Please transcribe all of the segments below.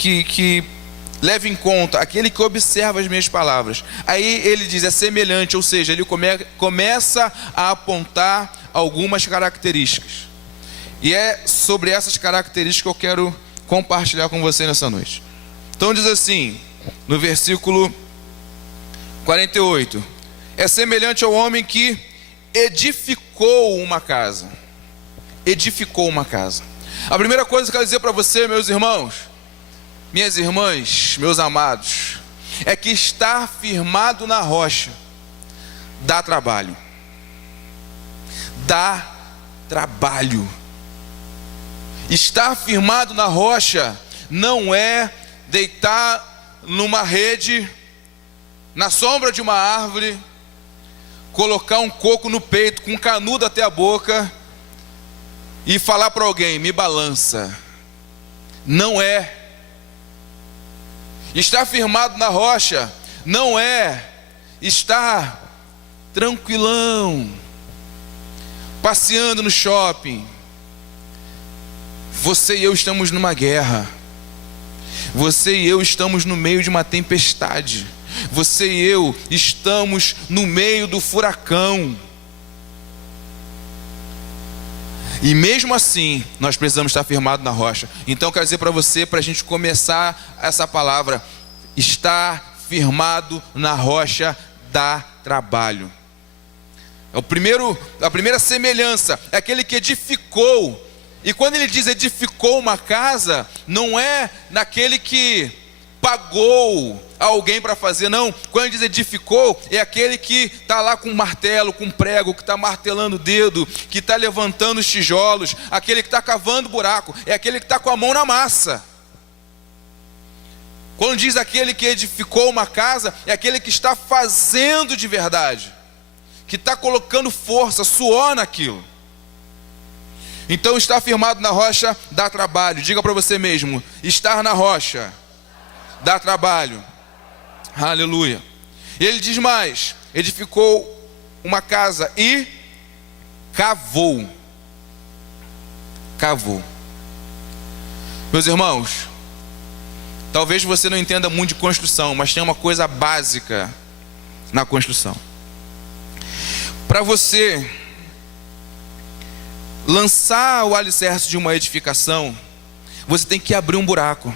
que leve em conta, aquele que observa as minhas palavras. Aí ele diz, é semelhante, ou seja, ele começa a apontar algumas características. E é sobre essas características que eu quero compartilhar com você nessa noite. Então diz assim, no versículo 48, é semelhante ao homem que edificou uma casa. Edificou uma casa. A primeira coisa que eu quero dizer para você, meus irmãos, minhas irmãs, meus amados, é que estar firmado na rocha dá trabalho. Dá trabalho. Estar firmado na rocha não é deitar numa rede, na sombra de uma árvore, colocar um coco no peito, com um canudo até a boca, e falar para alguém, me balança. Não é. Estar firmado na rocha não é estar tranquilão, passeando no shopping. Você e eu estamos numa guerra. Você e eu estamos no meio de uma tempestade. Você e eu estamos no meio do furacão. E mesmo assim, nós precisamos estar firmados na rocha. Então eu quero dizer para você, para a gente começar essa palavra, estar firmado na rocha dá trabalho. A primeira semelhança é aquele que edificou. E quando ele diz edificou uma casa, não é naquele que pagou alguém para fazer, não. Quando ele diz edificou, é aquele que está lá com um martelo, com um prego, que está martelando o dedo, que está levantando os tijolos, aquele que está cavando buraco, é aquele que está com a mão na massa. Quando diz aquele que edificou uma casa, é aquele que está fazendo de verdade, que está colocando força, suor naquilo. Então estar firmado na rocha dá trabalho. Diga para você mesmo, estar na rocha dá trabalho. Aleluia. E ele diz mais, edificou uma casa e cavou. Cavou. Meus irmãos, talvez você não entenda muito de construção, mas tem uma coisa básica na construção. Para você lançar o alicerce de uma edificação, você tem que abrir um buraco.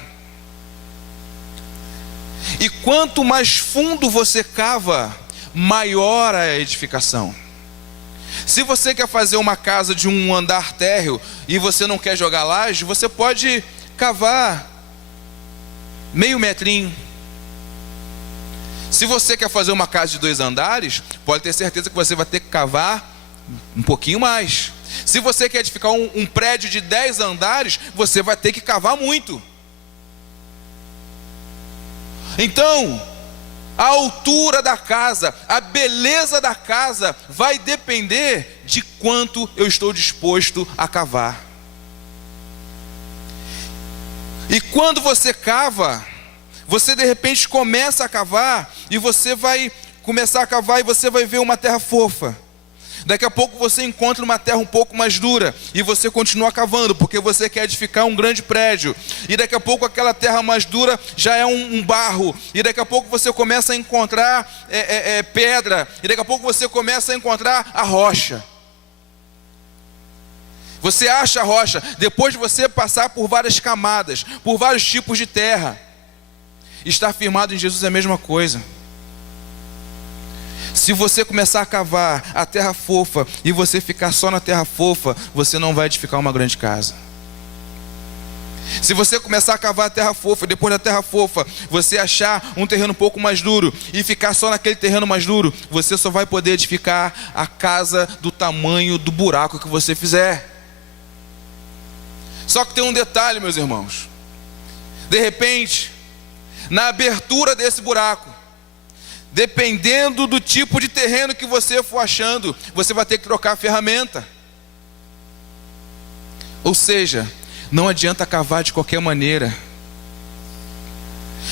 E quanto mais fundo você cava, maior a edificação. Se você quer fazer uma casa de um andar térreo e você não quer jogar laje, você pode cavar meio metrinho. Se você quer fazer uma casa de 2 andares, pode ter certeza que você vai ter que cavar um pouquinho mais. Se você quer edificar um prédio de 10 andares, você vai ter que cavar muito. Então, a altura da casa, a beleza da casa, vai depender de quanto eu estou disposto a cavar. E quando você cava, você de repente começa a cavar, e você vai começar a cavar, e você vai ver uma terra fofa. Daqui a pouco você encontra uma terra um pouco mais dura, e você continua cavando, porque você quer edificar um grande prédio. E daqui a pouco aquela terra mais dura já é um barro. E daqui a pouco você começa a encontrar pedra. E daqui a pouco você começa a encontrar a rocha. Você acha a rocha, depois de você passar por várias camadas, por vários tipos de terra. Estar firmado em Jesus é a mesma coisa. Se você começar a cavar a terra fofa e você ficar só na terra fofa, você não vai edificar uma grande casa. Se você começar a cavar a terra fofa, depois da terra fofa, você achar um terreno um pouco mais duro e ficar só naquele terreno mais duro, você só vai poder edificar a casa do tamanho do buraco que você fizer. Só que tem um detalhe, meus irmãos. De repente, na abertura desse buraco, dependendo do tipo de terreno que você for achando, você vai ter que trocar a ferramenta. Ou seja, não adianta cavar de qualquer maneira.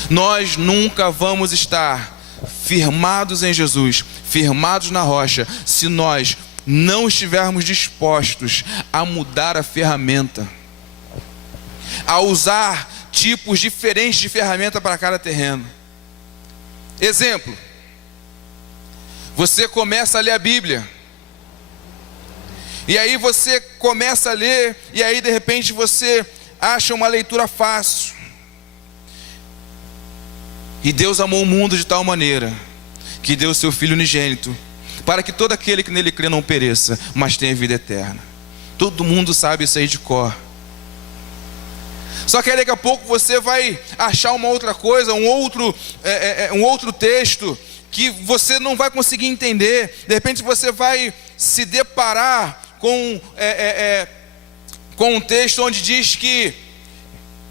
Nós nunca vamos estar firmados em Jesus, firmados na rocha, se nós não estivermos dispostos a mudar a ferramenta, a usar tipos diferentes de ferramenta para cada terreno. Exemplo, você começa a ler a Bíblia, e aí você começa a ler, e aí de repente você acha uma leitura fácil. E Deus amou o mundo de tal maneira que deu o seu Filho unigênito, para que todo aquele que nele crê não pereça, mas tenha vida eterna. Todo mundo sabe isso aí de cor. Só que aí daqui a pouco você vai achar uma outra coisa, um outro texto que você não vai conseguir entender. De repente você vai se deparar com um texto onde diz que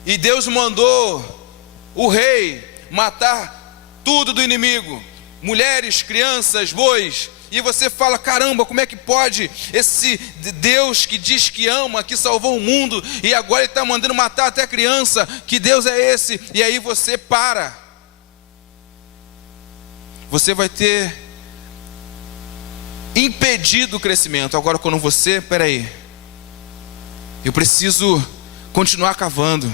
e Deus mandou o rei matar tudo do inimigo, mulheres, crianças, bois. E você fala, caramba, como é que pode esse Deus que diz que ama, que salvou o mundo, e agora ele está mandando matar até criança? Que Deus é esse? E aí você para. Você vai ter impedido o crescimento. Agora quando você, peraí, eu preciso continuar cavando,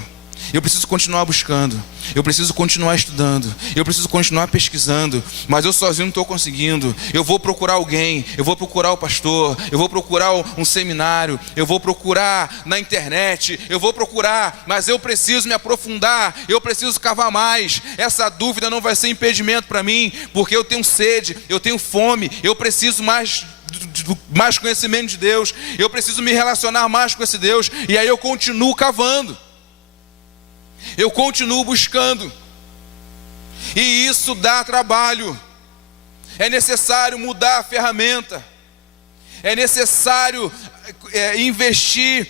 eu preciso continuar buscando, eu preciso continuar estudando, eu preciso continuar pesquisando, mas eu sozinho não estou conseguindo. Eu vou procurar alguém, eu vou procurar o pastor, eu vou procurar um seminário, eu vou procurar na internet, eu vou procurar, mas eu preciso me aprofundar, eu preciso cavar mais. Essa dúvida não vai ser impedimento para mim, porque eu tenho sede, eu tenho fome, eu preciso mais conhecimento de Deus, eu preciso me relacionar mais com esse Deus, e aí eu continuo cavando. Eu continuo buscando, e isso dá trabalho. É necessário mudar a ferramenta, é necessário investir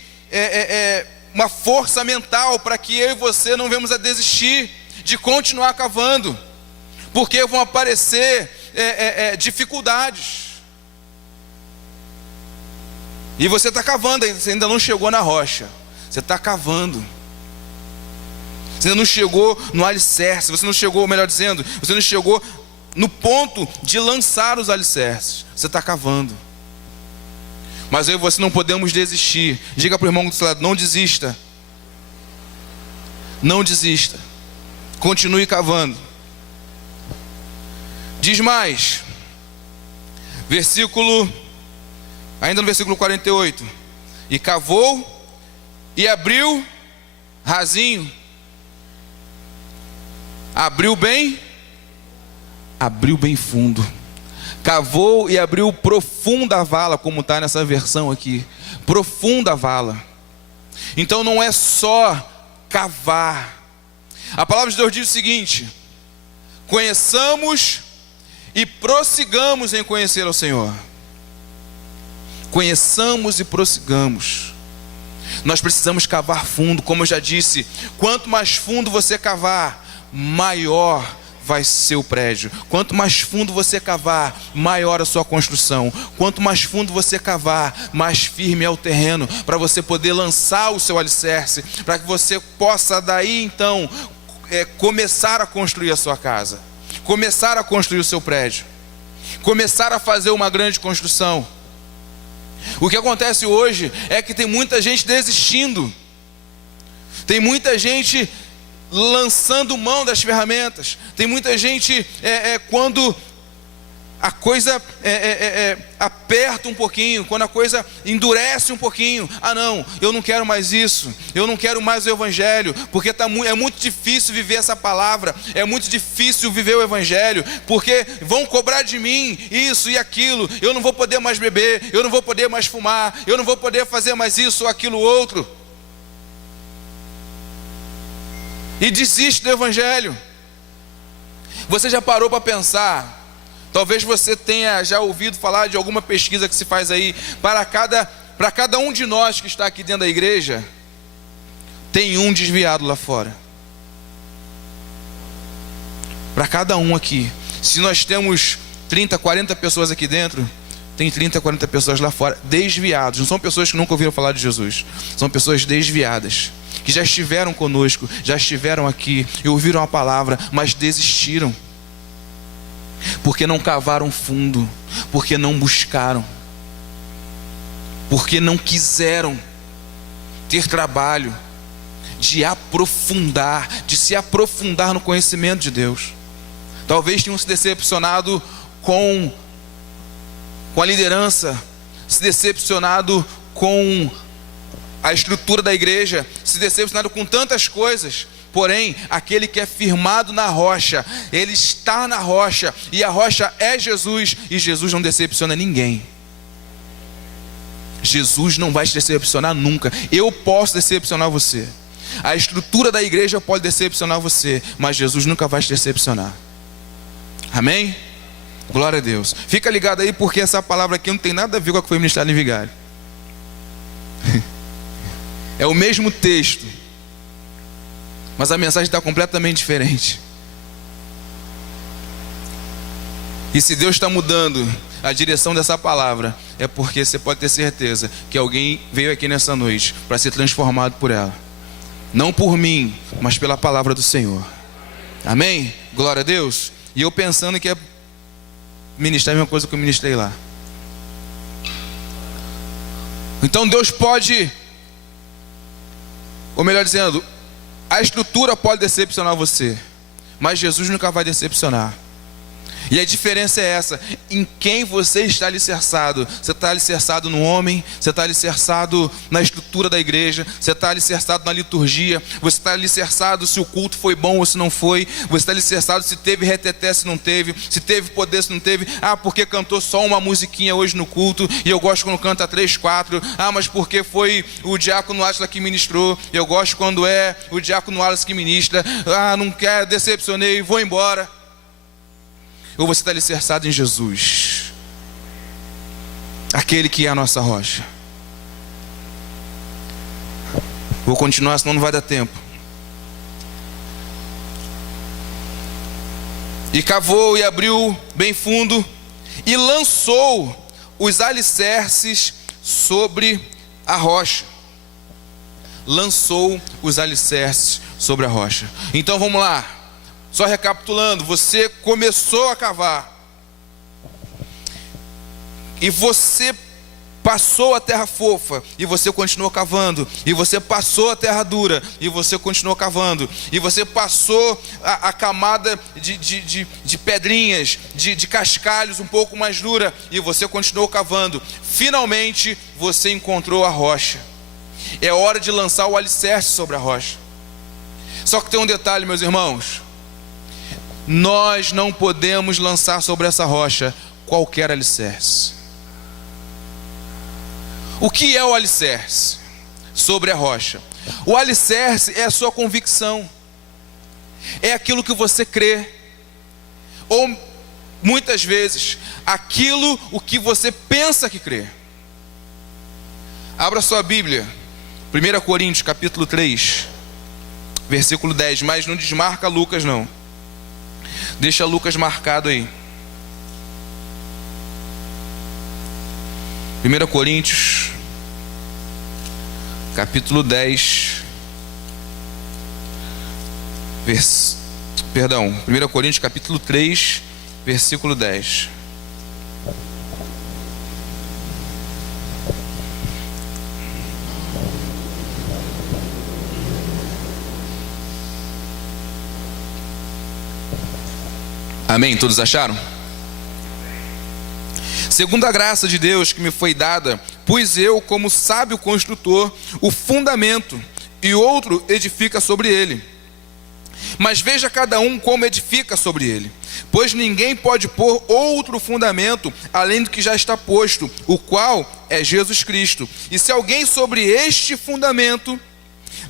uma força mental para que eu e você não venhamos a desistir de continuar cavando, porque vão aparecer dificuldades. E você está cavando, você ainda não chegou na rocha, você está cavando. Você ainda não chegou no alicerce, você não chegou, melhor dizendo, você não chegou no ponto de lançar os alicerces. Você está cavando. Mas eu e você não podemos desistir. Diga para o irmão do seu lado, não desista. Não desista. Continue cavando. Diz mais. Ainda no versículo 48. E cavou e abriu rasinho. Abriu bem fundo. Cavou e abriu profunda vala, como está nessa versão aqui. Profunda vala. Então não é só cavar. A palavra de Deus diz o seguinte: conheçamos e prossigamos em conhecer ao Senhor. Conheçamos e prossigamos. Nós precisamos cavar fundo, como eu já disse. Quanto mais fundo você cavar, maior vai ser o prédio. Quanto mais fundo você cavar, maior a sua construção. Quanto mais fundo você cavar, mais firme é o terreno, para você poder lançar o seu alicerce, para que você possa daí então começar a construir a sua casa, começar a construir o seu prédio, começar a fazer uma grande construção. O que acontece hoje é que tem muita gente desistindo, tem muita gente lançando mão das ferramentas, tem muita gente quando a coisa aperta um pouquinho, quando a coisa endurece um pouquinho, não, eu não quero mais isso, eu não quero mais o evangelho, porque é muito difícil viver essa palavra, é muito difícil viver o evangelho, porque vão cobrar de mim isso e aquilo, eu não vou poder mais beber, eu não vou poder mais fumar, eu não vou poder fazer mais isso ou aquilo outro, e desiste do evangelho. Você já parou para pensar? Talvez você tenha já ouvido falar de alguma pesquisa que se faz aí. Para cada um de nós que está aqui dentro da igreja, tem um desviado lá fora. Para cada um aqui. Se nós temos 30, 40 pessoas aqui dentro, tem 30, 40 pessoas lá fora desviados. Não são pessoas que nunca ouviram falar de Jesus, são pessoas desviadas, que já estiveram conosco, já estiveram aqui e ouviram a palavra, mas desistiram, porque não cavaram fundo, porque não buscaram, porque não quiseram ter trabalho. de aprofundar, de se aprofundar no conhecimento de Deus. Talvez tenham se decepcionado com a liderança, se decepcionado com a estrutura da igreja, se decepcionado com tantas coisas. Porém, aquele que é firmado na rocha, ele está na rocha, e a rocha é Jesus, e Jesus não decepciona ninguém. Jesus não vai te decepcionar nunca. Eu posso decepcionar você, a estrutura da igreja pode decepcionar você, mas Jesus nunca vai te decepcionar. Amém? Glória a Deus. Fica ligado aí, porque essa palavra aqui não tem nada a ver com o que foi ministrado em Vigário. É o mesmo texto, mas a mensagem está completamente diferente. E se Deus está mudando a direção dessa palavra, é porque você pode ter certeza que alguém veio aqui nessa noite para ser transformado por ela. Não por mim, mas pela palavra do Senhor. Amém? Glória a Deus. E eu pensando que é ministrar a mesma coisa que eu ministrei lá. Então Deus pode, ou melhor dizendo, a estrutura pode decepcionar você, mas Jesus nunca vai decepcionar. E a diferença é essa: em quem você está alicerçado. Você está alicerçado no homem, você está alicerçado na estrutura da igreja, você está alicerçado na liturgia, você está alicerçado se o culto foi bom ou se não foi, você está alicerçado se teve reteté, se não teve, se teve poder, se não teve. Ah, porque cantou só uma musiquinha hoje no culto, e eu gosto quando canta 3, 4. Ah, mas porque foi o diácono Átila que ministrou, eu gosto quando é o diácono Wallace que ministra. Ah, não quero, decepcionei, vou embora. Ou você está alicerçado em Jesus, aquele que é a nossa rocha. Vou continuar, senão não vai dar tempo. E cavou e abriu bem fundo, e lançou os alicerces sobre a rocha. Lançou os alicerces sobre a rocha. Então vamos lá. Só recapitulando, você começou a cavar, e você passou a terra fofa, e você continuou cavando, e você passou a terra dura, e você continuou cavando, e você passou a camada de pedrinhas, de cascalhos um pouco mais dura, e você continuou cavando. Finalmente você encontrou a rocha. É hora de lançar o alicerce sobre a rocha. Só que tem um detalhe, meus irmãos: nós não podemos lançar sobre essa rocha qualquer alicerce. O que é o alicerce sobre a rocha? O alicerce é a sua convicção, é aquilo que você crê, ou muitas vezes aquilo o que você pensa que crê. Abra sua Bíblia, 1 Coríntios capítulo 3, versículo 10, mas não desmarca Lucas não. Deixa Lucas marcado aí. 1 Coríntios, capítulo 10, 1 Coríntios, capítulo 3, versículo 10. Amém? Todos acharam? Segundo a graça de Deus que me foi dada, pus eu, como sábio construtor, o fundamento, e outro edifica sobre ele. Mas veja cada um como edifica sobre ele. Pois ninguém pode pôr outro fundamento além do que já está posto, o qual é Jesus Cristo. E se alguém sobre este fundamento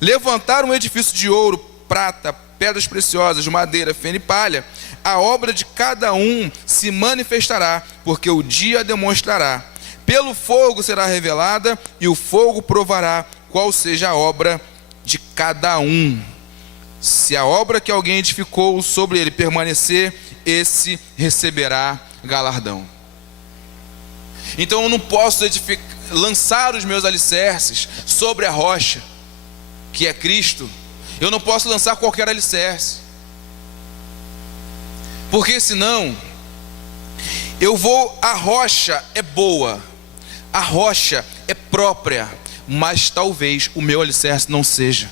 levantar um edifício de ouro, prata, pedras preciosas, madeira, feno e palha, a obra de cada um se manifestará, porque o dia demonstrará. Pelo fogo será revelada, e o fogo provará qual seja a obra de cada um. Se a obra que alguém edificou sobre ele permanecer, esse receberá galardão. Então eu não posso lançar os meus alicerces sobre a rocha, que é Cristo. Eu não posso lançar qualquer alicerce, porque senão a rocha é boa, a rocha é própria, mas talvez o meu alicerce não seja.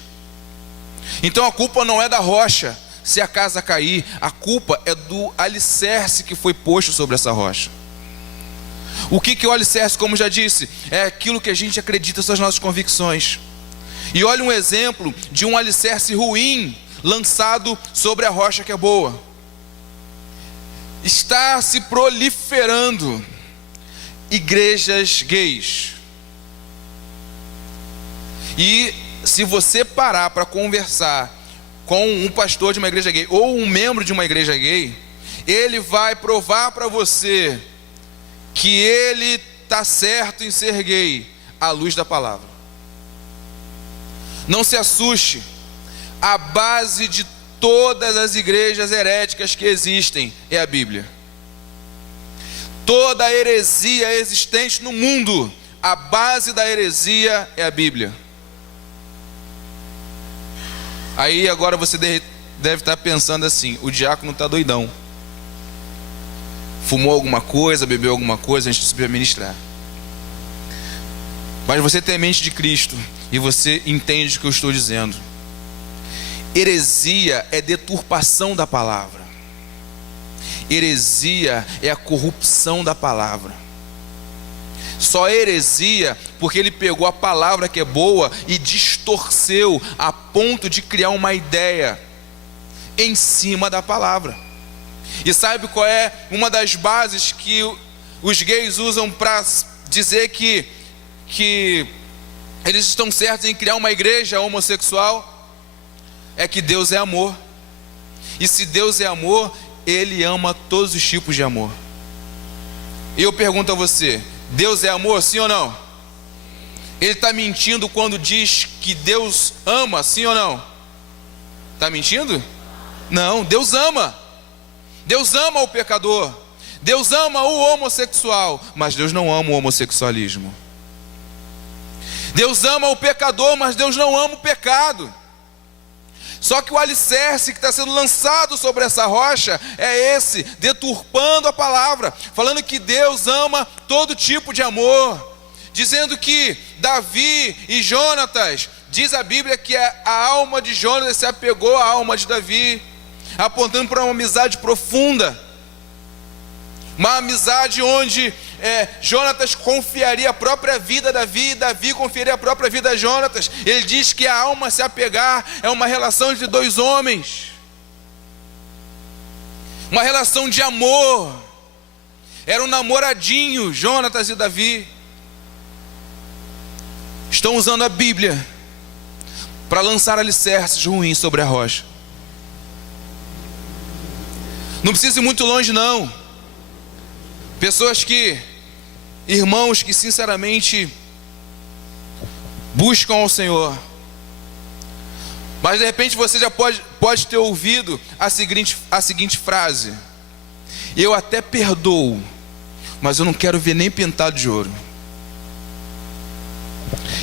Então a culpa não é da rocha se a casa cair, a culpa é do alicerce que foi posto sobre essa rocha. O que é o alicerce? Como já disse, é aquilo que a gente acredita, são as nossas convicções. E olha um exemplo de um alicerce ruim lançado sobre a rocha que é boa. Está se proliferando igrejas gays. E se você parar para conversar com um pastor de uma igreja gay ou um membro de uma igreja gay, ele vai provar para você que ele está certo em ser gay à luz da palavra. Não se assuste, a base de todas as igrejas heréticas que existem é a Bíblia. Toda a heresia existente no mundo, a base da heresia é a Bíblia. Aí agora você deve estar pensando assim: o diácono está doidão. Fumou alguma coisa, bebeu alguma coisa antes de subir a ministrar. Mas você tem a mente de Cristo e você entende o que eu estou dizendo. Heresia é deturpação da palavra. Heresia é a corrupção da palavra. Só heresia porque ele pegou a palavra que é boa e distorceu a ponto de criar uma ideia em cima da palavra. E sabe qual é uma das bases que os gays usam para dizer que eles estão certos em criar uma igreja homossexual? É que Deus é amor. E se Deus é amor, Ele ama todos os tipos de amor. E eu pergunto a você: Deus é amor, sim ou não? Ele está mentindo quando diz que Deus ama, sim ou não? Está mentindo? Não, Deus ama. Deus ama o pecador. Deus ama o homossexual. Mas Deus não ama o homossexualismo. Deus ama o pecador, mas Deus não ama o pecado. Só que o alicerce que está sendo lançado sobre essa rocha é esse, deturpando a palavra, falando que Deus ama todo tipo de amor, dizendo que Davi e Jonatas, diz a Bíblia que a alma de Jonatas se apegou à alma de Davi, apontando para uma amizade profunda, uma amizade onde Jonatas confiaria a própria vida a Davi, e Davi confiaria a própria vida a Jonatas. Ele diz que a alma se apegar é uma relação entre dois homens, uma relação de amor. Era um namoradinho, Jonatas e Davi. Estão usando a Bíblia para lançar alicerces ruins sobre a rocha. Não precisa ir muito longe não. Pessoas irmãos que sinceramente buscam ao Senhor, mas de repente você já pode ter ouvido a seguinte frase: eu até perdoo, mas eu não quero ver nem pintado de ouro.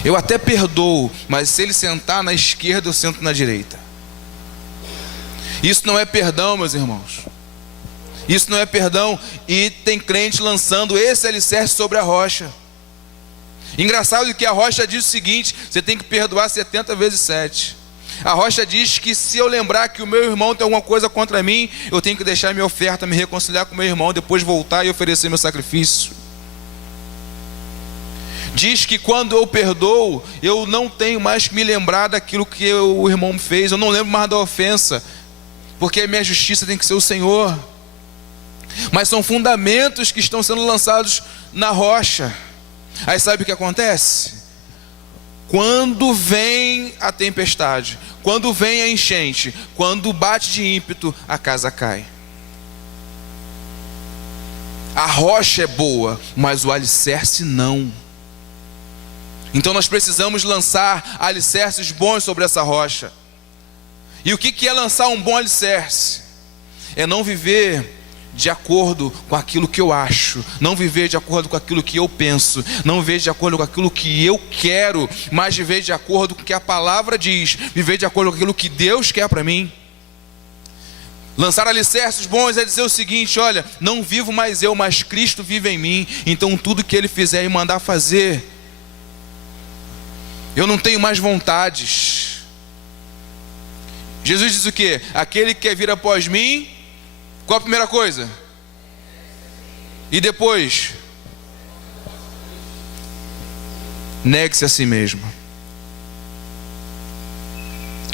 Eu até perdoo, mas se ele sentar na esquerda, eu sento na direita. Isso não é perdão, meus irmãos. Isso não é perdão. E tem crente lançando esse alicerce sobre a rocha. Engraçado que a rocha diz o seguinte: você tem que perdoar 70 vezes 7. A rocha diz que se eu lembrar que o meu irmão tem alguma coisa contra mim, eu tenho que deixar minha oferta, me reconciliar com meu irmão, depois voltar e oferecer meu sacrifício. Diz que quando eu perdoo, eu não tenho mais que me lembrar daquilo que o irmão me fez. Eu não lembro mais da ofensa, porque a minha justiça tem que ser o Senhor. Mas são fundamentos que estão sendo lançados na rocha. Aí sabe o que acontece? Quando vem a tempestade, quando vem a enchente, quando bate de ímpeto, a casa cai. A rocha é boa, mas o alicerce não. Então nós precisamos lançar alicerces bons sobre essa rocha. E o que é lançar um bom alicerce? É não viver de acordo com aquilo que eu acho, não viver de acordo com aquilo que eu penso, não viver de acordo com aquilo que eu quero, mas viver de acordo com o que a palavra diz, viver de acordo com aquilo que Deus quer para mim. Lançar alicerces bons é dizer o seguinte: olha, não vivo mais eu, mas Cristo vive em mim, então tudo que Ele fizer e mandar fazer, eu não tenho mais vontades, Jesus diz o quê? Aquele que quer vir após mim, qual a primeira coisa? E depois? Negue-se a si mesmo.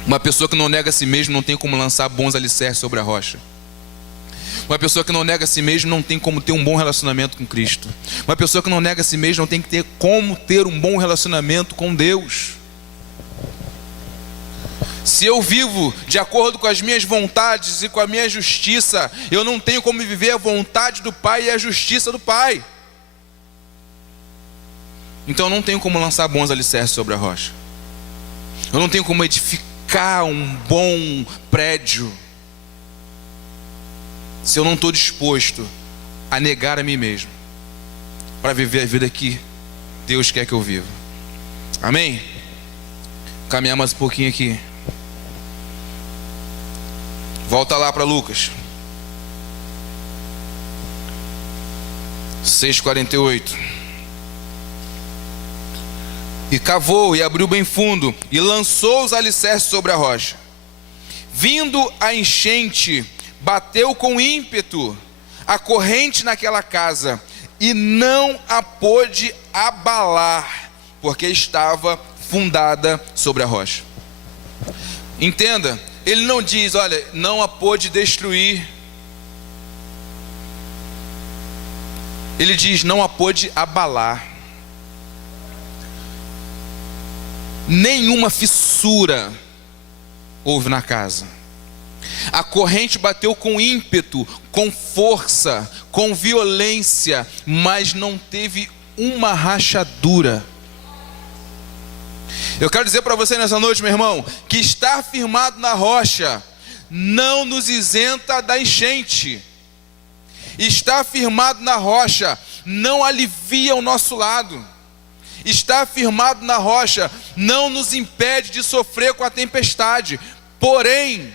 Uma pessoa que não nega a si mesmo não tem como lançar bons alicerces sobre a rocha. Uma pessoa que não nega a si mesmo não tem como ter um bom relacionamento com Cristo. Uma pessoa que não nega a si mesmo não tem que ter como ter um bom relacionamento com Deus. Se eu vivo de acordo com as minhas vontades e com a minha justiça, eu não tenho como viver a vontade do Pai e a justiça do Pai. Então eu não tenho como lançar bons alicerces sobre a rocha. Eu não tenho como edificar um bom prédio se eu não estou disposto a negar a mim mesmo para viver a vida que Deus quer que eu viva. Amém? Caminhar mais um pouquinho aqui. Volta lá para Lucas 6:48. E cavou e abriu bem fundo e lançou os alicerces sobre a rocha. Vindo a enchente, bateu com ímpeto a corrente naquela casa e não a pôde abalar, porque estava fundada sobre a rocha. Entenda, ele não diz, olha, não a pôde destruir. Ele diz, não a pôde abalar. Nenhuma fissura houve na casa. A corrente bateu com ímpeto, com força, com violência, mas não teve uma rachadura. Eu quero dizer para você nessa noite, meu irmão, que estar firmado na rocha não nos isenta da enchente. Estar firmado na rocha não alivia o nosso lado. Estar firmado na rocha não nos impede de sofrer com a tempestade. Porém,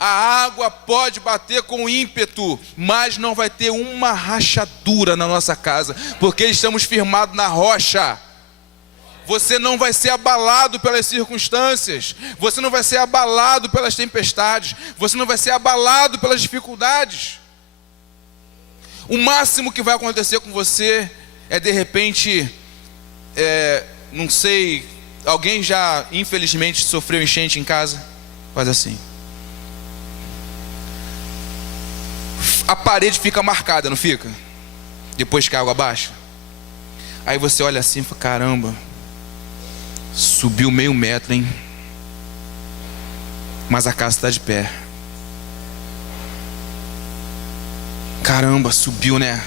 a água pode bater com ímpeto, mas não vai ter uma rachadura na nossa casa, porque estamos firmados na rocha. Você não vai ser abalado pelas circunstâncias, você não vai ser abalado pelas tempestades, você não vai ser abalado pelas dificuldades. O máximo que vai acontecer com você é de repente, não sei, alguém já infelizmente sofreu enchente em casa? Faz assim. A parede fica marcada, não fica? Depois que a água baixa. Aí você olha assim e fala, caramba, subiu meio metro, hein? Mas a casa está de pé. Caramba, subiu, né?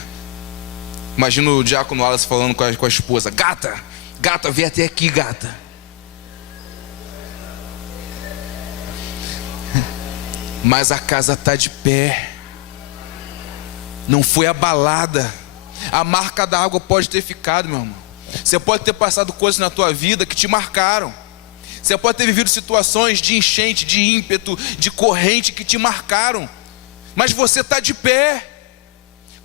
Imagina o diácono Wallace falando com a esposa, gata, vem até aqui, gata. Mas a casa está de pé. Não foi abalada. A marca da água pode ter ficado, meu irmão. Você pode ter passado coisas na tua vida que te marcaram. Você pode ter vivido situações de enchente, de ímpeto, de corrente que te marcaram. Mas você está de pé.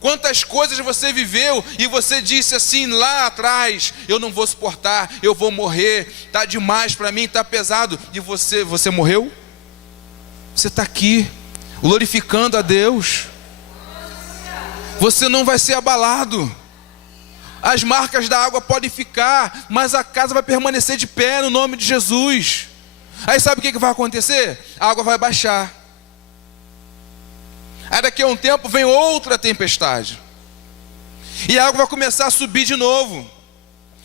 Quantas coisas você viveu e você disse assim lá atrás, eu não vou suportar, eu vou morrer, está demais para mim, está pesado. E você morreu? Você está aqui, glorificando a Deus. Você não vai ser abalado. As marcas da água podem ficar, mas a casa vai permanecer de pé no nome de Jesus. Aí sabe o que vai acontecer? A água vai baixar. Aí daqui a um tempo vem outra tempestade. E a água vai começar a subir de novo.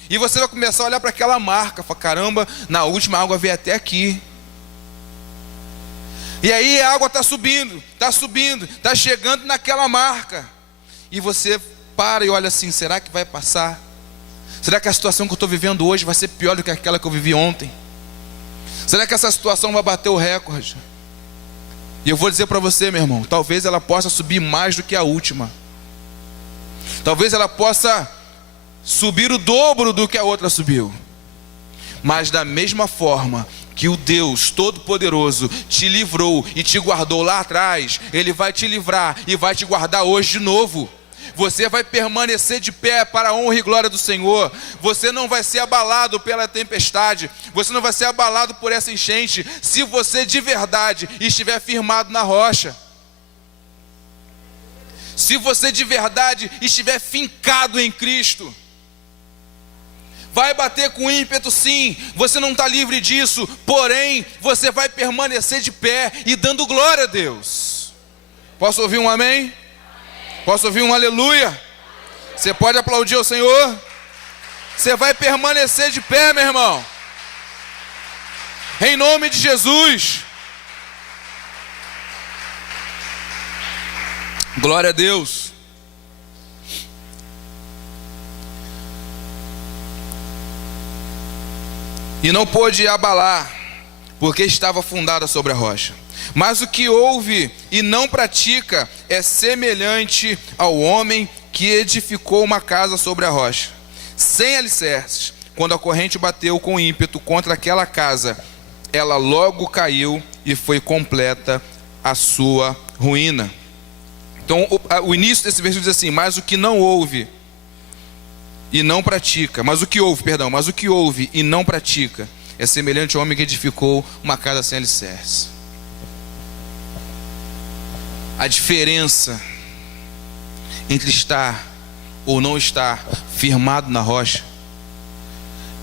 E você vai começar a olhar para aquela marca. Fala, caramba, na última água veio até aqui. E aí a água está subindo, está chegando naquela marca. E você para e olha assim, será que vai passar? Será que a situação que eu estou vivendo hoje vai ser pior do que aquela que eu vivi ontem? Será que essa situação vai bater o recorde? E eu vou dizer para você, meu irmão, talvez ela possa subir mais do que a última. Talvez ela possa subir o dobro do que a outra subiu. Mas da mesma forma que o Deus Todo-Poderoso te livrou e te guardou lá atrás, Ele vai te livrar e vai te guardar hoje de novo. você vai permanecer de pé para a honra e glória do Senhor. Você não vai ser abalado pela tempestade, você não vai ser abalado por essa enchente, se você de verdade estiver firmado na rocha. Se você de verdade estiver fincado em Cristo. Vai bater com ímpeto sim, você não está livre disso, porém, você vai permanecer de pé e dando glória a Deus. Posso ouvir um amém? Posso ouvir um aleluia? Você pode aplaudir ao Senhor? Você vai permanecer de pé, meu irmão. Em nome de Jesus. Glória a Deus. E não pôde abalar, porque estava fundada sobre a rocha. Mas o que ouve e não pratica é semelhante ao homem que edificou uma casa sobre a rocha, sem alicerces. Quando a corrente bateu com ímpeto contra aquela casa, ela logo caiu e foi completa a sua ruína. Então o início desse versículo diz assim: mas o que não ouve e não pratica, mas o que ouve e não pratica é semelhante ao homem que edificou uma casa sem alicerce. A diferença entre estar ou não estar firmado na rocha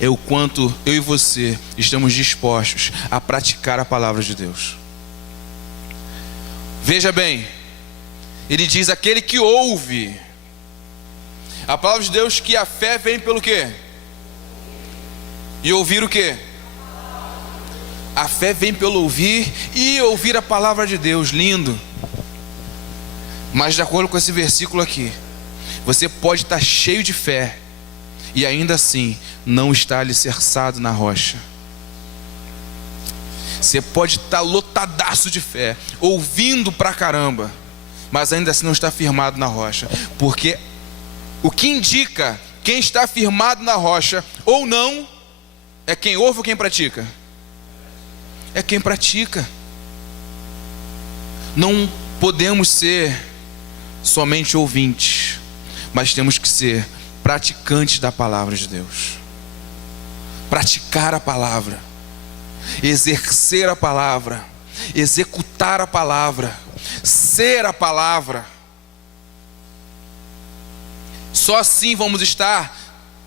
é o quanto eu e você estamos dispostos a praticar a palavra de Deus. Veja bem, ele diz: aquele que ouve. A palavra de Deus, que a fé vem pelo quê? E ouvir o quê? A fé vem pelo ouvir e ouvir a palavra de Deus. Lindo. Mas de acordo com esse versículo aqui, você pode estar cheio de fé e ainda assim não estar alicerçado na rocha. Você pode estar lotadaço de fé, ouvindo pra caramba, mas ainda assim não está firmado na rocha. Porque o que indica quem está firmado na rocha ou não é quem ouve ou quem pratica? É quem pratica. Não podemos ser somente ouvintes, mas temos que ser praticantes da palavra de Deus. Praticar a palavra, exercer a palavra, executar a palavra, ser a palavra. Só assim vamos estar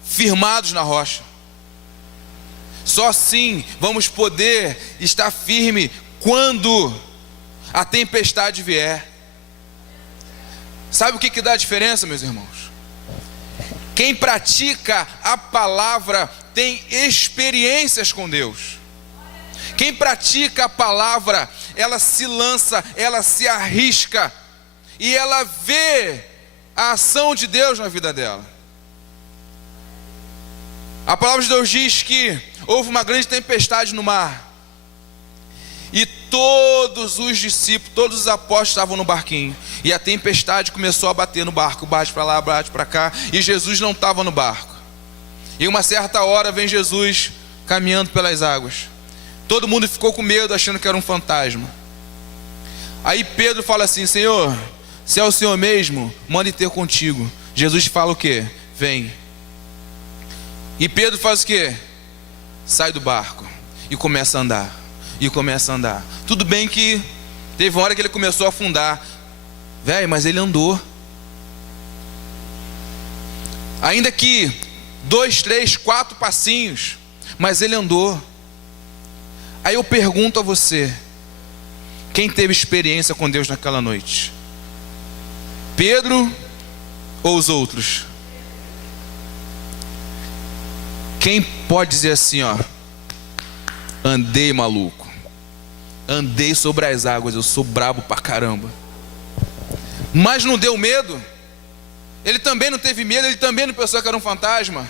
firmados na rocha. Só assim vamos poder estar firme quando a tempestade vier. Sabe o que dá a diferença, meus irmãos? Quem pratica a palavra tem experiências com Deus. Quem pratica a palavra, ela se lança, ela se arrisca e ela vê a ação de Deus na vida dela. A palavra de Deus diz que houve uma grande tempestade no mar e todos os discípulos, todos os apóstolos estavam no barquinho, e a tempestade começou a bater no barco, bate para lá, bate para cá, e Jesus não estava no barco. E uma certa hora vem Jesus caminhando pelas águas. Todo mundo ficou com medo, achando que era um fantasma. Aí Pedro fala assim: Senhor, se é o Senhor mesmo, manda ter contigo. Jesus fala o quê? Vem. E Pedro faz o quê? Sai do barco e começa a andar. E começa a andar. Tudo bem que teve uma hora que ele começou a afundar, velho, mas ele andou. Ainda que 2, 3, 4 passinhos, mas ele andou. Aí eu pergunto a você: quem teve experiência com Deus naquela noite? Pedro ou os outros? Quem pode dizer assim, ó: andei, maluco, andei sobre as águas, eu sou brabo pra caramba? Mas não deu medo? Ele também não teve medo, ele também não pensou que era um fantasma.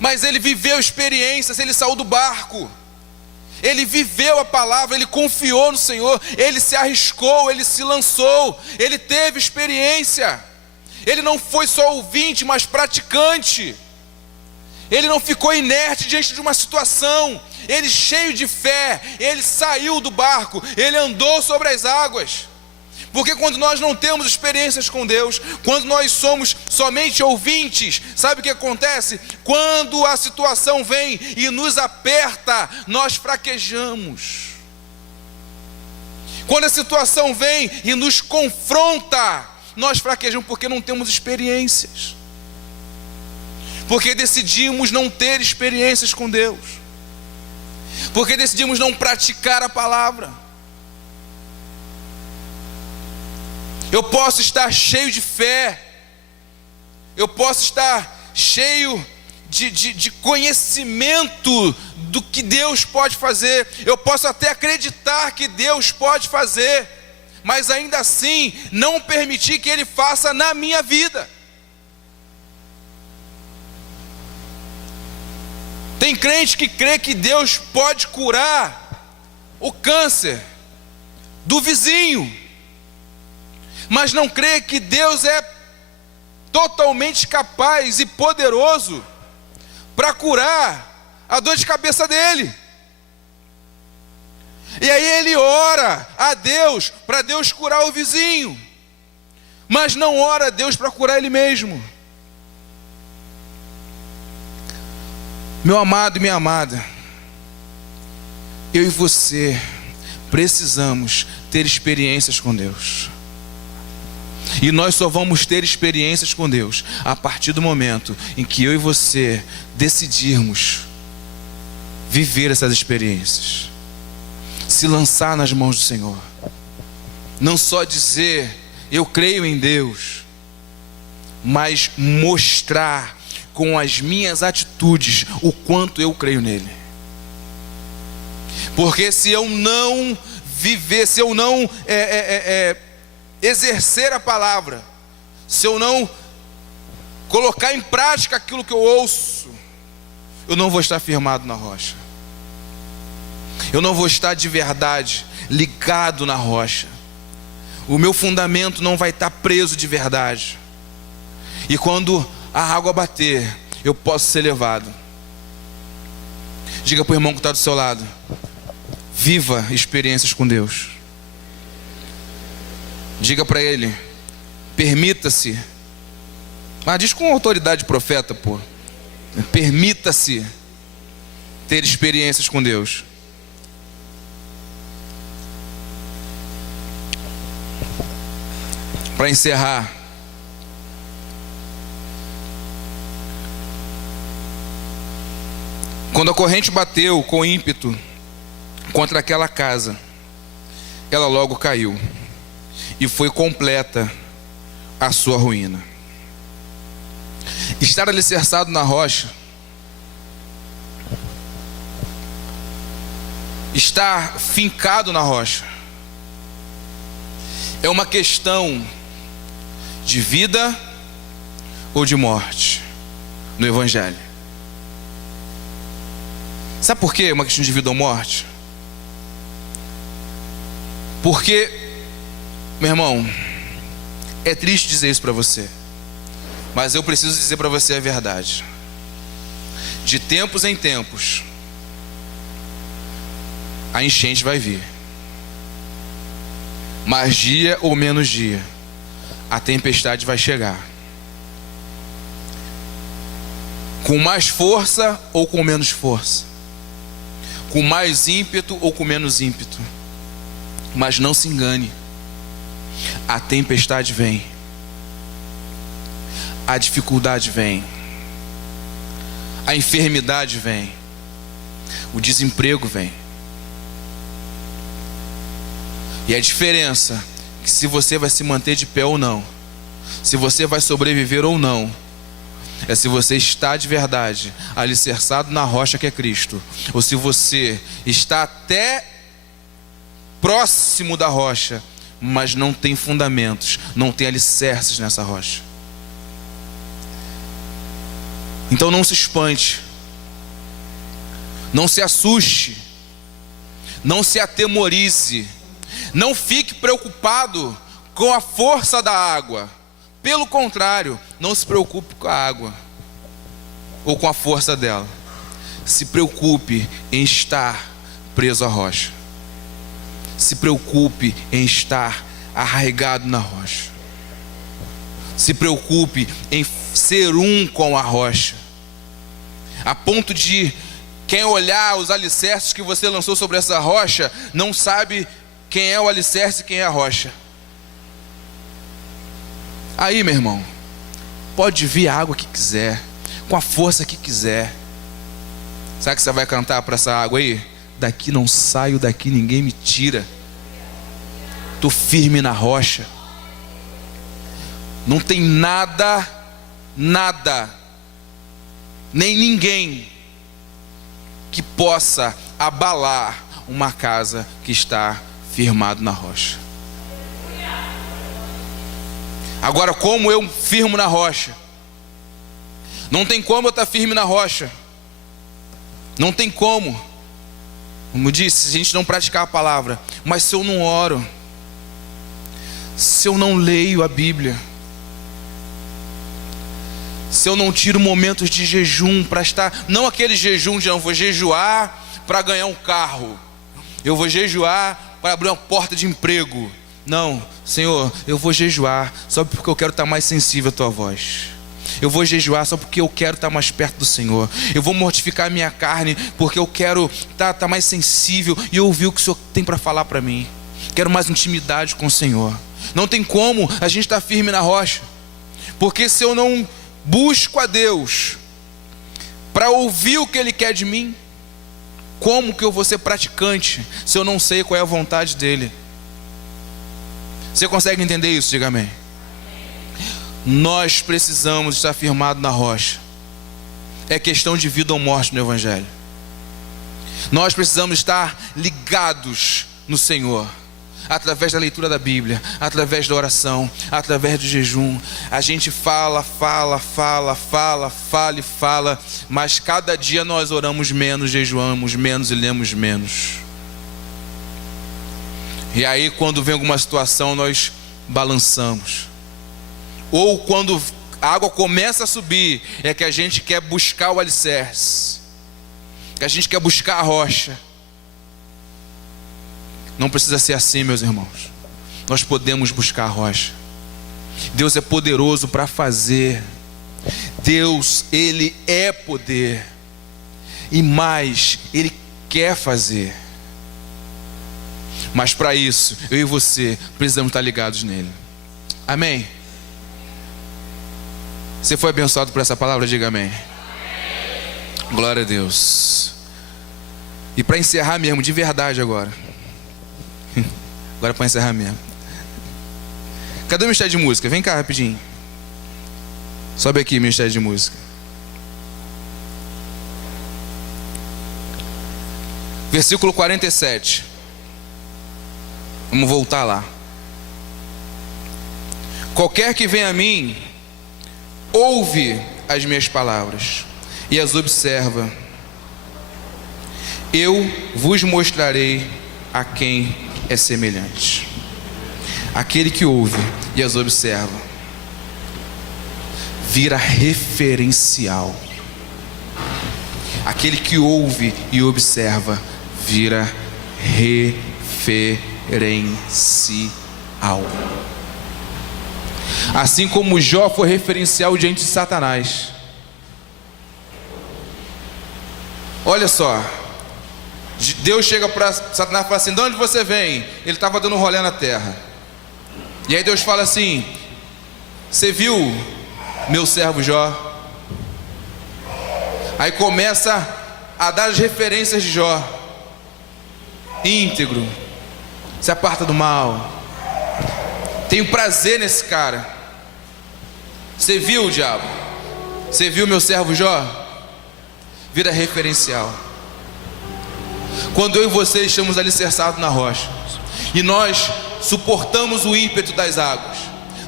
Mas ele viveu experiências, ele saiu do barco, ele viveu a palavra, ele confiou no Senhor, ele se arriscou, ele se lançou, ele teve experiência. Ele não foi só ouvinte, mas praticante. Ele não ficou inerte diante de uma situação. Ele, cheio de fé, ele saiu do barco, ele andou sobre as águas. Porque quando nós não temos experiências com Deus, quando nós somos somente ouvintes, sabe o que acontece? Quando a situação vem e nos aperta, nós fraquejamos. Quando a situação vem e nos confronta, nós fraquejamos porque não temos experiências. Porque decidimos não ter experiências com Deus. Porque decidimos não praticar a palavra. Eu posso estar cheio de fé, eu posso estar cheio de conhecimento do que Deus pode fazer, eu posso até acreditar que Deus pode fazer, mas ainda assim não permitir que Ele faça na minha vida. Tem crente que crê que Deus pode curar o câncer do vizinho, mas não crê que Deus é totalmente capaz e poderoso para curar a dor de cabeça dele. E aí ele ora a Deus para Deus curar o vizinho, mas não ora a Deus para curar ele mesmo. Meu amado e minha amada, eu e você precisamos ter experiências com Deus. E nós só vamos ter experiências com Deus a partir do momento em que eu e você decidirmos viver essas experiências, se lançar nas mãos do Senhor. Não só dizer eu creio em Deus, mas mostrar com as minhas atitudes o quanto eu creio nele. Porque se eu não viver, se eu não exercer a palavra, se eu não colocar em prática aquilo que eu ouço, eu não vou estar firmado na rocha. Eu não vou estar de verdade ligado na rocha. O meu fundamento não vai estar preso de verdade. E quando a água bater, eu posso ser levado. Diga para o irmão que está do seu lado: viva experiências com Deus. Diga para ele: permita-se. Mas diz com autoridade de profeta, pô. Permita-se ter experiências com Deus. Para encerrar, quando a corrente bateu com ímpeto contra aquela casa, ela logo caiu, e foi completa a sua ruína. Estar alicerçado na rocha, estar fincado na rocha, é uma questão de vida ou de morte no Evangelho. Sabe por quê? Uma questão de vida ou morte? Porque, meu irmão, é triste dizer isso para você, mas eu preciso dizer para você a verdade. De tempos em tempos, a enchente vai vir. Mais dia ou menos dia, a tempestade vai chegar. Com mais força ou com menos força, com mais ímpeto ou com menos ímpeto. Mas não se engane, a tempestade vem, a dificuldade vem, a enfermidade vem, o desemprego vem. E a diferença é que se você vai se manter de pé ou não, se você vai sobreviver ou não, é se você está de verdade alicerçado na rocha que é Cristo, ou se você está até próximo da rocha, mas não tem fundamentos, não tem alicerces nessa rocha. Então não se espante, não se assuste, não se atemorize, não fique preocupado com a força da água. Pelo contrário, não se preocupe com a água ou com a força dela. Se preocupe em estar preso à rocha. Se preocupe em estar arraigado na rocha. Se preocupe em ser um com a rocha, a ponto de quem olhar os alicerces que você lançou sobre essa rocha não sabe quem é o alicerce e quem é a rocha. Aí, meu irmão, pode vir a água que quiser, com a força que quiser. Sabe o que você vai cantar para essa água aí? Daqui não saio, daqui ninguém me tira. Tô firme na rocha. Não tem nada, nem ninguém que possa abalar uma casa que está firmado na rocha. Agora, como eu firmo na rocha? Não tem como eu estar firme na rocha. Não tem como. Como disse, a gente não praticar a palavra. Mas se eu não oro, se eu não leio a Bíblia, se eu não tiro momentos de jejum para estar, não aquele jejum de não vou jejuar para ganhar um carro, eu vou jejuar para abrir uma porta de emprego. Não, Senhor, eu vou jejuar só porque eu quero estar mais sensível à tua voz. Eu vou jejuar só porque eu quero estar mais perto do Senhor. Eu vou mortificar a minha carne porque eu quero estar mais sensível e ouvir o que o Senhor tem para falar para mim. Quero mais intimidade com o Senhor. Não tem como a gente estar firme na rocha, porque se eu não busco a Deus para ouvir o que Ele quer de mim, como que eu vou ser praticante se eu não sei qual é a vontade dEle? Você consegue entender isso? Diga amém. Nós precisamos estar firmados na rocha. É questão de vida ou morte no Evangelho. Nós precisamos estar ligados no Senhor, através da leitura da Bíblia, através da oração, através do jejum. A gente fala, mas cada dia nós oramos menos, jejuamos menos e lemos menos. E aí quando vem alguma situação nós balançamos. Ou quando a água começa a subir, é que a gente quer buscar o alicerce, que a gente quer buscar a rocha. Não precisa ser assim, meus irmãos. Nós podemos buscar a rocha. Deus é poderoso para fazer. Deus, Ele é poder. E mais, Ele quer fazer. Mas para isso, eu e você precisamos estar ligados nele. Amém? Você foi abençoado por essa palavra? Diga amém. Glória a Deus. E para encerrar mesmo, de verdade agora. Agora para encerrar mesmo. Cadê o Ministério de Música? Vem cá rapidinho. Sobe aqui, Ministério de Música. Versículo 47. Vamos voltar lá. Qualquer que venha a mim, ouve as minhas palavras e as observa. Eu vos mostrarei a quem é semelhante. Aquele que ouve e as observa vira referencial. Aquele que ouve e observa vira referencial. Assim como Jó foi referencial diante de Satanás. Olha só, Deus chega para Satanás e fala assim: de onde você vem? Ele estava dando um rolê na terra. E aí Deus fala assim: você viu meu servo Jó? Aí começa a dar as referências de Jó: íntegro, se aparta do mal, tenho prazer nesse cara. Você viu o diabo? Você viu meu servo Jó? Vira referencial. Quando eu e você estamos alicerçados na rocha e nós suportamos o ímpeto das águas,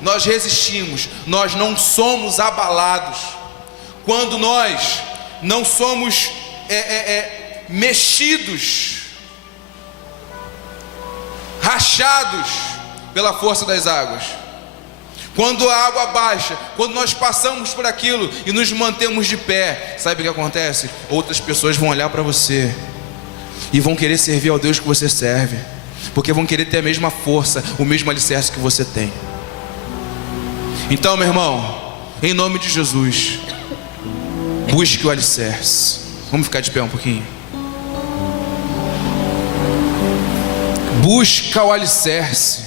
nós resistimos, nós não somos abalados. Quando nós não somos mexidos, rachados pela força das águas, quando a água baixa, quando nós passamos por aquilo e nos mantemos de pé, sabe o que acontece? Outras pessoas vão olhar para você e vão querer servir ao Deus que você serve. porque vão querer ter a mesma força, o mesmo alicerce que você tem. Então, meu irmão, em nome de Jesus, busque o alicerce. Vamos ficar de pé um pouquinho. Busca o alicerce.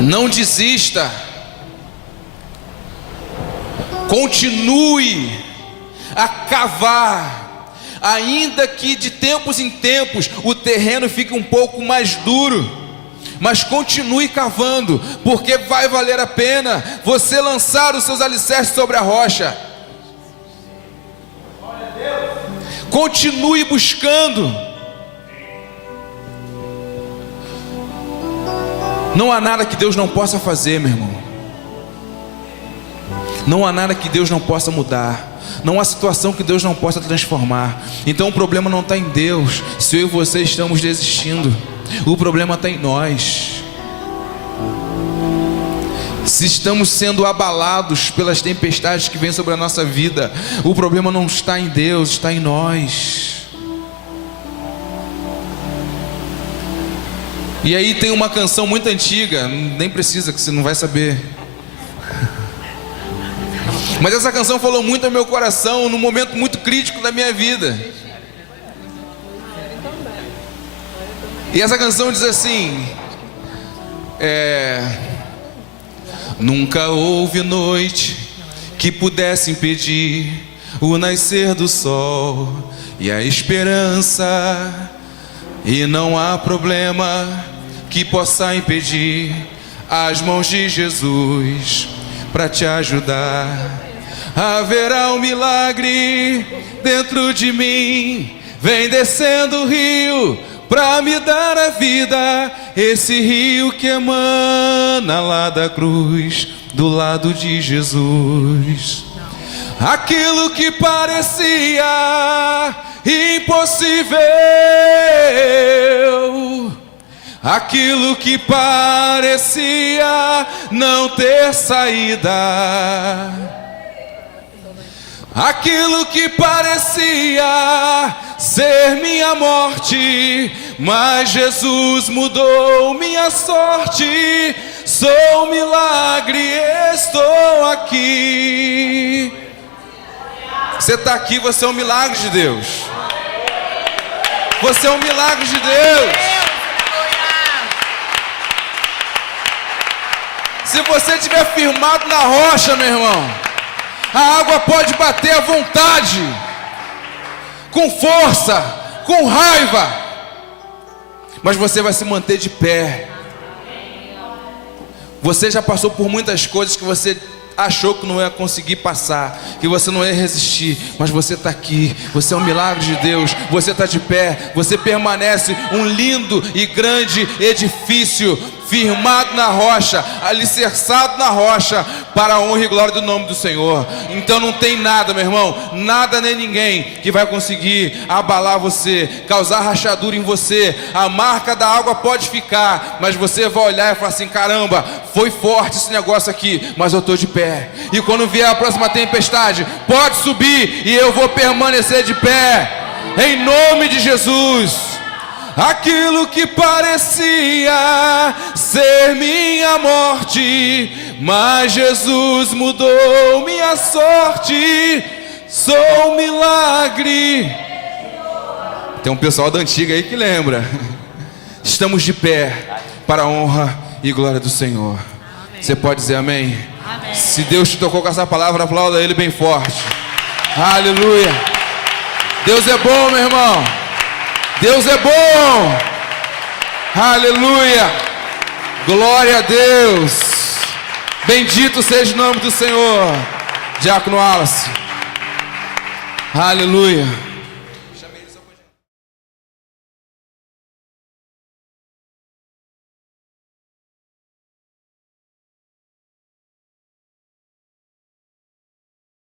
Não desista. Continue a cavar, ainda que de tempos em tempos o terreno fique um pouco mais duro, mas continue cavando, porque vai valer a pena você lançar os seus alicerces sobre a rocha. Continue buscando. Não há nada que Deus não possa fazer, meu irmão. Não há nada que Deus não possa mudar. Não há situação que Deus não possa transformar. Então o problema não está em Deus, se eu e você estamos desistindo. O problema está em nós. Se estamos sendo abalados pelas tempestades que vêm sobre a nossa vida, o problema não está em Deus, está em nós. E aí tem uma canção muito antiga, nem precisa, que você não vai saber. Mas essa canção falou muito ao meu coração num momento muito crítico da minha vida. E essa canção diz assim: nunca houve noite que pudesse impedir o nascer do sol e a esperança, e não há problema que possa impedir as mãos de Jesus para te ajudar. Haverá um milagre dentro de mim, vem descendo o rio para me dar a vida, esse rio que emana lá da cruz, do lado de Jesus. Aquilo que parecia impossível, aquilo que parecia não ter saída, aquilo que parecia ser minha morte, mas Jesus mudou minha sorte. Sou um milagre, estou aqui. Você está aqui, você é um milagre de Deus. Você é um milagre de Deus. Se você estiver firmado na rocha, meu irmão, a água pode bater à vontade, com força, com raiva, mas você vai se manter de pé. Você já passou por muitas coisas que você achou que não ia conseguir passar, que você não ia resistir, mas você está aqui, você é um milagre de Deus, você está de pé, você permanece um lindo e grande edifício, firmado na rocha, alicerçado na rocha, para a honra e glória do nome do Senhor. Então não tem nada, meu irmão, nada nem ninguém que vai conseguir abalar você, causar rachadura em você. A marca da água pode ficar, mas você vai olhar e falar assim: caramba, foi forte esse negócio aqui, mas eu estou de pé. E quando vier a próxima tempestade, pode subir e eu vou permanecer de pé, em nome de Jesus. Aquilo que parecia ser minha morte, mas Jesus mudou minha sorte. Sou um milagre. Tem um pessoal da antiga aí que lembra. Estamos de pé para a honra e glória do Senhor. Amém. Você pode dizer amém? Amém. Se Deus te tocou com essa palavra, aplauda Ele bem forte. Aleluia. Deus é bom, meu irmão. Deus é bom. Aleluia. Glória a Deus. Bendito seja o nome do Senhor. Diácono Wallace. Aleluia.